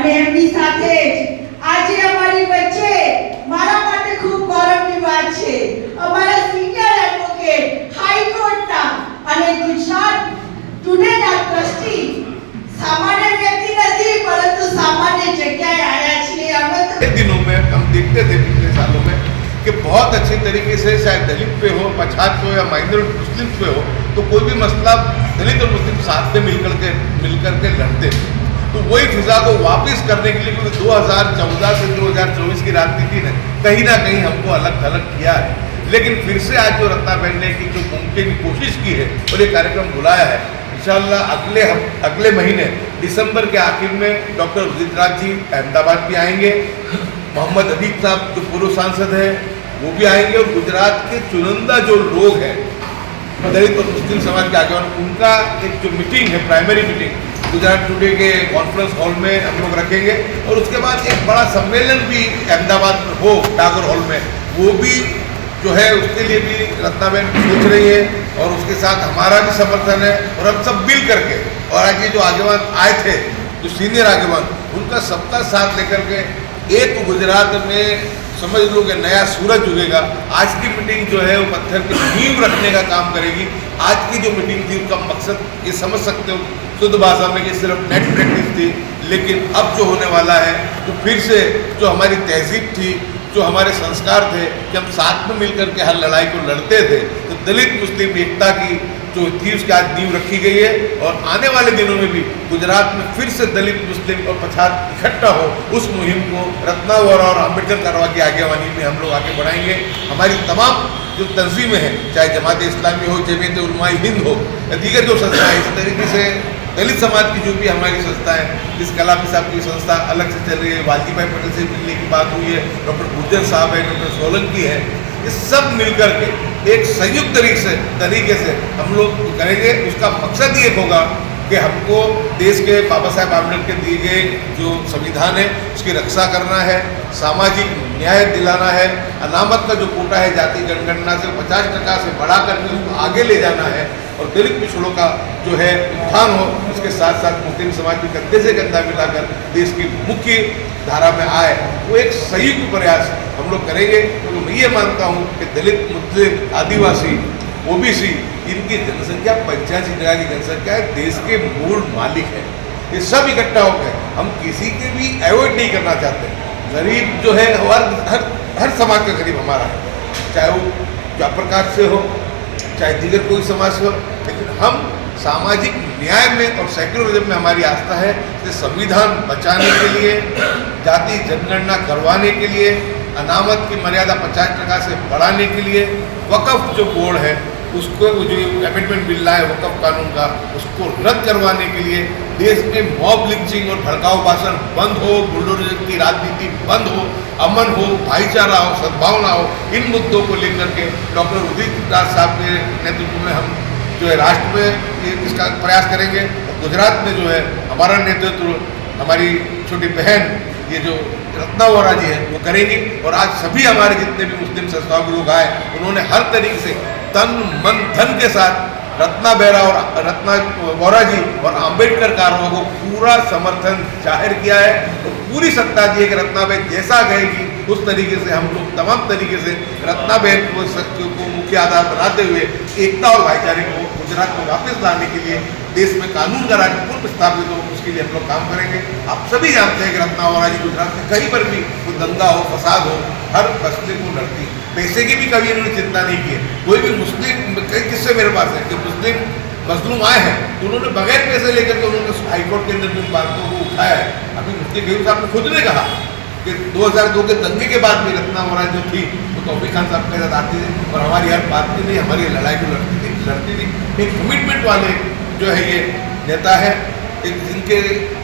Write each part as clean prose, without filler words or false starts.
અને એમની સાથે આજે અમારી વચ્ચે મારા માટે ખૂબ ગૌરવની વાત છે અમારા સિનિયર એડવોકેટ હાઈકોર્ટના અને ગુજરાત ટુડેના ટ્રસ્ટી સામાન્ય વ્યક્તિ નથી પરંતુ સામાન્ય જગ્યાએ આવ્યા છીએ અમે તો दिनों में हम देखते थे पिछले सालों में कि बहुत अच्छी तरीके से चाहे दलित पे हो, पछात पे हो या माइनॉरिटी मुस्लिम पे हो, तो कोई भी मसला दलित और मुस्लिम साथ में मिलकर के लड़ते थे। तो वही फिजा को वापस करने के लिए क्योंकि 2014 से 2024 की राजनीति ने कहीं ना कहीं हमको अलग थलग किया है, लेकिन फिर से आज जो रत्नाबेन ने की जो मुमकिन कोशिश की है और ये कार्यक्रम बुलाया है, इंशाल्लाह अगले महीने दिसंबर के आखिर में डॉक्टर रुदितराज जी अहमदाबाद भी आएंगे, मोहम्मद अदीब साहब जो पूर्व सांसद हैं वो भी आएंगे और गुजरात के चुनिंदा जो लोग हैं दलित और मुस्लिम समाज के आगे उनका एक जो मीटिंग है प्राइमरी मीटिंग गुजरात टुडे के कॉन्फ्रेंस हॉल में हम लोग रखेंगे और उसके बाद एक बड़ा सम्मेलन भी अहमदाबाद में हो टागोर हॉल में, वो भी जो है उसके लिए भी रत्नाबेन सोच रही है और उसके साथ हमारा भी समर्थन है और हम सब मिल करके और आज ये जो आगेवान आए थे जो सीनियर आगेवान उनका सबका साथ लेकर के एक गुजरात में समझ लो कि नया सूरज उगेगा। आज की मीटिंग जो है वो पत्थर की नींव रखने का काम करेगी। आज की जो मीटिंग थी उसका मकसद ये समझ सकते हो शुद्ध भाषा में कि सिर्फ नेट प्रैक्टिस थी, लेकिन अब जो होने वाला है तो फिर से जो हमारी तहजीब थी जो हमारे संस्कार थे कि हम साथ में मिलकर के हर लड़ाई को लड़ते थे, तो दलित मुस्लिम एकता की जो थी उसकी आज नींव रखी गई है और आने वाले दिनों में भी गुजरात में फिर से दलित मुस्लिम और पछात इकट्ठा हो उस मुहिम को रत्नावरा और अम्बेडकर करवा की आगेवानी में हम लोग आगे बढ़ाएंगे। हमारी तमाम जो तंजीमें हैं चाहे जमात इस्लामी हो, जमीयत उलमा हिंद हो या दीगर जो संस्थाएं, इस तरीके से दलित समाज की जो भी हमारी संस्था है, जिस कलामी साहब की संस्था अलग से चल रही है, वालजी भाई पटेल से मिलने की बात हुई है, डॉक्टर गुर्जर साहब है, डॉक्टर सोलंकी है, ये सब मिलकर के एक संयुक्त तरीके से हम लोग करेंगे। उसका मकसद ये होगा कि हमको देश के बाबा साहेब आम्बेडकर के दिए गए जो संविधान है उसकी रक्षा करना है, सामाजिक न्याय दिलाना है, अनामत का जो कोटा है जाति जनगणना से 50% से बढ़ा करके उसको आगे ले जाना है और दलित पिछड़ों का जो है उत्थान हो, उसके साथ साथ मुस्लिम समाज भी कंधे से कंधा मिलाकर देश की मुख्य धारा में आए, वो एक संयुक्त प्रयास हम लोग करेंगे। तो मैं ये मानता हूँ कि दलित मुस्लिम आदिवासी ओबीसी इनकी जनसंख्या 85 जगह की जनसंख्या है, देश के मूल मालिक है, ये सब इकट्ठा हो गए। हम किसी के भी अवॉइड नहीं करना चाहते। गरीब जो है हर समाज का गरीब हमारा है, चाहे वो जापर कास्ट से हो चाहे दीगर कोई समाज से हो, लेकिन हम सामाजिक न्याय में और सेक्युलरिज्म में हमारी आस्था है कि संविधान बचाने के लिए, जाति जनगणना करवाने के लिए, अनामत की मर्यादा 50% से बढ़ाने के लिए, वक़्फ़ जो बोर्ड है उसको जो अमेंडमेंट बिल लाए वक़्फ़ कानून का उसको रद्द करवाने के लिए, देश में मॉब लिंचिंग और भड़काऊ भाषण बंद हो, बुलडोजर की राजनीति बंद हो, अमन हो, भाईचारा हो, सद्भावना हो, इन मुद्दों को लेकर के डॉक्टर रुदितराज साहब के नेतृत्व में हम जो है राष्ट्र में इसका प्रयास करेंगे। और गुजरात में जो है हमारा नेतृत्व हमारी छोटी बहन ये जो रत्नावरा जी है वो करेंगी और आज सभी हमारे जितने भी मुस्लिम संस्थाओं के लोग आए उन्होंने हर तरीके से तन मन धन के साथ रत्ना वोरा जी और आम्बेडकर कारवां को पूरा समर्थन जाहिर किया है और पूरी सत्ता दी है कि रत्नाबेन जैसा कहेगी उस तरीके से हम लोग तमाम तरीके से रत्नाबेन को मुख्य आधार बनाते हुए एकता और भाईचारे को गुजरात को वापस लाने के लिए देश में कानून का राज पूर्ण स्थापित हो उसके लिए हम लोग काम करेंगे। आप सभी जानते हैं कि रत्नावरा जी गुजरात में कहीं पर भी कोई दंगा हो फसाद हो हर मसले को लड़ती, पैसे की भी कभी इन्होंने चिंता नहीं की है। कोई भी मुस्लिम कई किस्से मेरे पास है कि मुस्लिम मजलूम आए हैं तो उन्होंने बगैर पैसे लेकर के उन्होंने हाईकोर्ट के अंदर जिन बातों को उठाया है। अभी मुफ्ती गयूर साहब ने खुद ने कहा कि 2002 के दंगे के बाद भी रत्नावरा जो थी वो तौफीक खान साहब के साथ आती थी और हमारी हर बात की नहीं हमारी लड़ाई को लड़ती थी। एक कमिटमेंट वाले जो है ये नेता है, जिनके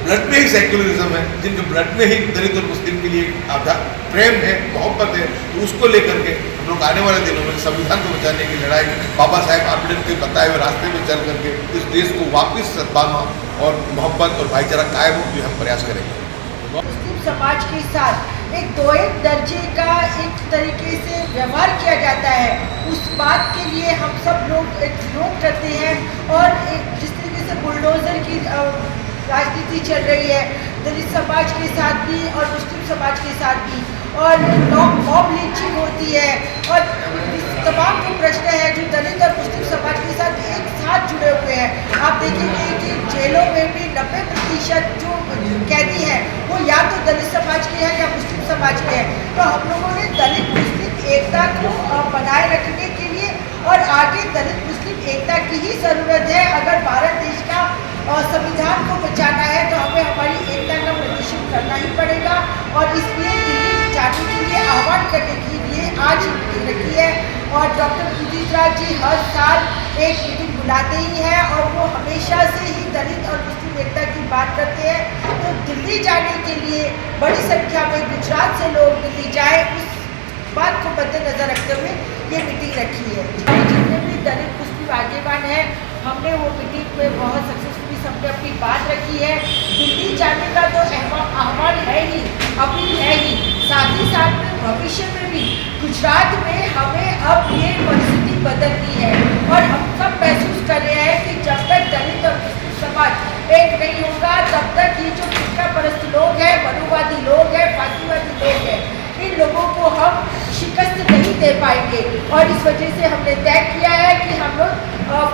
ब्लड में ही सेक्युलरिज्म है, जिनके ब्लड में ही दलित और मुस्लिम के लिए आधा प्रेम है, मोहब्बत है, तो उसको लेकर के हम लोग आने वाले दिनों में संविधान को बचाने की लड़ाई बाबा साहेब आम्बेडकर के बताए हुए रास्ते में चल करके इस देश को वापस सद्भावना और मोहब्बत और भाईचारा कायम हो हम प्रयास करेंगे। मुस्लिम समाज के साथ एक दो एक दर्जे का एक तरीके से व्यवहार किया जाता है, उस बात के लिए हम सब लोग एक विरोध करते हैं और एक जिस तरीके से बुलडोजर की राजनीति चल रही है दलित समाज के साथ भी और मुस्लिम समाज के साथ भी, और मॉब लिंचिंग होती है, और तमाम जो प्रश्न है जो दलित और मुस्लिम समाज के साथ एक साथ जुड़े हुए हैं। आप देखेंगे कि जेलों में भी 90% जो कैदी हैं वो या तो दलित समाज के हैं या मुस्लिम समाज के हैं। तो हम लोगों ने दलित मुस्लिम एकता को बनाए रखने के लिए और आगे दलित मुस्लिम एकता की ही ज़रूरत है। अगर भारत देश का संविधान को बचाना है तो हमें हमारी एकता का प्रदर्शन करना ही पड़ेगा, और इसलिए दिल्ली जाने के लिए आह्वान करने के लिए आज मीटिंग रखी है। और डॉक्टर उदित राज जी हर साल एक मीटिंग बुलाते ही हैं, और वो हमेशा से ही दलित और मुस्लिम एकता की बात करते हैं। तो दिल्ली जाने के लिए बड़ी संख्या में गुजरात से लोग दिल्ली जाए, उस बात को मद्देनजर रखते हुए ये मीटिंग रखी है। जितने भी दलित मुस्लिम आगेवान हैं, हमने वो मीटिंग में बहुत सक्सेसफुली सबने अपनी बात रखी है। दिल्ली जाने का तो आह्वान है ही, अपील है ही, साथ ही साथ में भविष्य में भी गुजरात में हमें अब ये परिस्थिति बदलनी है, और हम सब महसूस कर रहे हैं कि जब तक दलित और मुस्लिम समाज एक नहीं होगा तब तक ये जो फिरका परस्त लोग हैं, मनुवादी लोग हैं, फासीवादी लोग हैं, इन लोगों को हम शिकस्त नहीं दे पाएंगे। और इस वजह से हमने तय किया है कि हम लोग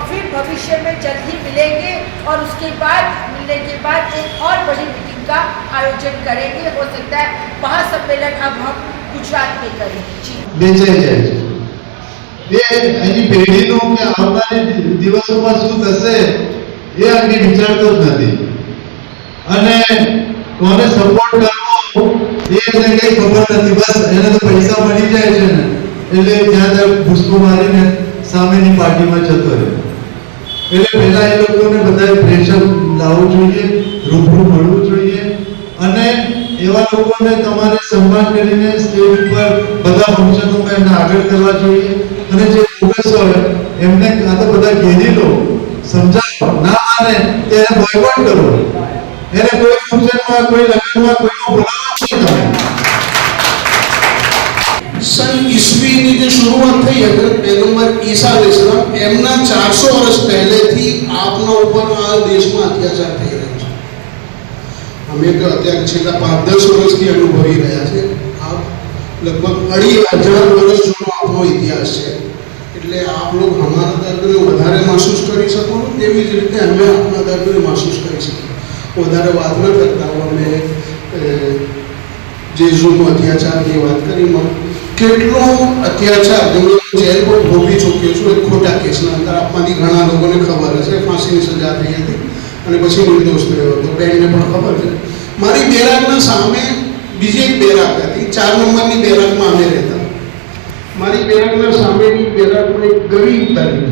फिर भविष्य में जल्द ही मिलेंगे, और उसके बाद मिलने के बाद एक और बड़ी मीटिंग का आयोजन करेंगे। हो सकता है महासम्मेलन अब हम गुजरात में करें। जी વેચાઈ જાય છે એ એની પેઢીનું કે આવનારી દિવસોમાં શું થશે એ અંગે વિચારતો જ નથી, અને કોને સપોર્ટ કરવો એ એને કઈ ખબર નથી. બસ એને તો પૈસા મળી જાય છે ને એટલે ત્યાં ભૂસકો મારીને સામેની પાર્ટીમાં જતો રહે. એટલે પહેલા એ લોકોને બધા પ્રેશર લાવવું જોઈએ, રૂબરૂ મળવું જોઈએ, અને એવા લોકોને તમારે સન્માન કરીને સ્ટેજ ઉપર બધા ફંક્શનોમાં એમને આગળ કરવા જોઈએ. અને જે બોગસ હોય એમને કાં તો બધા ઘેરી લો, સમજાવો, ના માને તો એને બોયકોટ કરો. એને કોઈ ફંક્શનમાં, કોઈ લગ્નમાં કોઈનો બોલાવવા નહીં તમે. सन ईस्वीनी जो शुरुआत थी हजरत पैगंबर ईसा अलैहिस्सलाम एमना 400 वर्ष पहले थी आपना ऊपर आ देश में अत्याचार થઈ રહ્યો છે. અમે તો અત્યારે છેલ્લા 5-10 વર્ષથી અનુભવી રહ્યા છે. આપ લગભગ 2,500 વર્ષ જૂનો આપણો ઇતિહાસ છે, એટલે આપ લોકો અમારા દર્દને વધારે મહેસૂસ કરી શકો તેવી જ રીતે અમે આપણા દર્દને મહેસૂસ કરી શકીએ. વધારે વાત ન કરતા અમે જે જૂનો અત્યાચારની વાત કરી, કેટલો અત્યાચાર જેમણે જેલ પણ ભોગવી ચૂક્યો છું એક ખોટા કેસના અંદર. આપમાંથી ઘણા લોકોને ખબર હશે ફાંસીની સજા થઈ હતી અને પછી નિર્દોષ થયો હતો. બેનને પણ ખબર છે. મારી બેરાકના સામે બીજી એક બેરાક હતી, 4 નંબરની બેરાકમાં અમે રહેતા. મારી બેરાકના સામેની બેરાકમાં એક ગરીબ દલિત,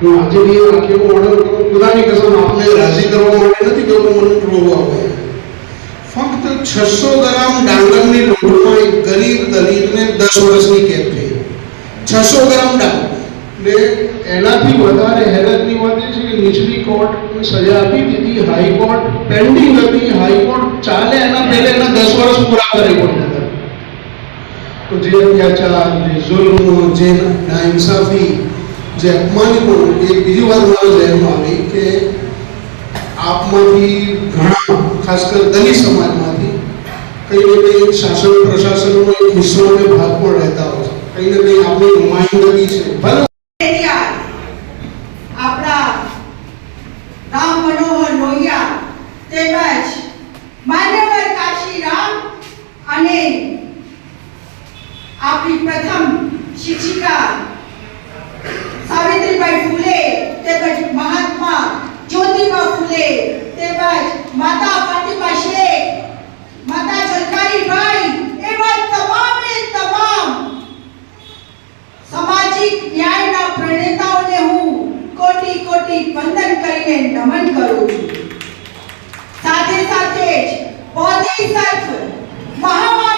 હું આજે બી એ વાક્યનો ઓર્ડર કરું, ખુદાની કસમ આપને રાજી કરવા માટે નથી કહેતો, મને રોવા આવે. ફક્ત 600 ગ્રામ ડાંગરની લોટમાં એક ગરીબ દલિતને 10 વર્ષની કેદ થઈ. 600 ગ્રામ ડાંગ ને એનાથી વધારે હેરતની વાત એ છે કે નીચલી કોર્ટને સજા આપી દીધી, હાઈકોર્ટ પેન્ડિંગ હતી, હાઈકોર્ટ ચાલે એના પહેલે એના 10 વર્ષ પૂરા કરી પડતા. તો જે અત્યાચાર, જે જુલ્મ, જે નાઇન્સાફી, જે અપમાનીપૂર્ણ, એક બીજી વાત મારા ધ્યાનમાં આવી કે આપમાંથી ઘણા, ખાસ कर दलित समाजમાંથી કઈ ને કઈ શાસન પ્રશાસનનો એક હિસ્સો અને ભાગ પણ રહેતા હોય છે. કઈ ને કઈ આપણી નુમાઇંદગી છે. આપણા રામ મનોહર લોહિયા તેમજ માન્યવર કાશીરામ અને આપણી પ્રથમ શિક્ષિકા સાવિત્રીબાઈ ફૂલે તેમજ મહાત્મા ज्योतिबा फूले તેમજ માતા ફાતિમા શેખ, માતા ઝલકારી ભાઈ એવા તમામે તમામ સામાજિક ન્યાયના પ્રણેતાઓને હું કોટી કોટી વંદન કરીને નમન કરું છું. સાથે સાથે જ બોધિસત્વ મહામાનવ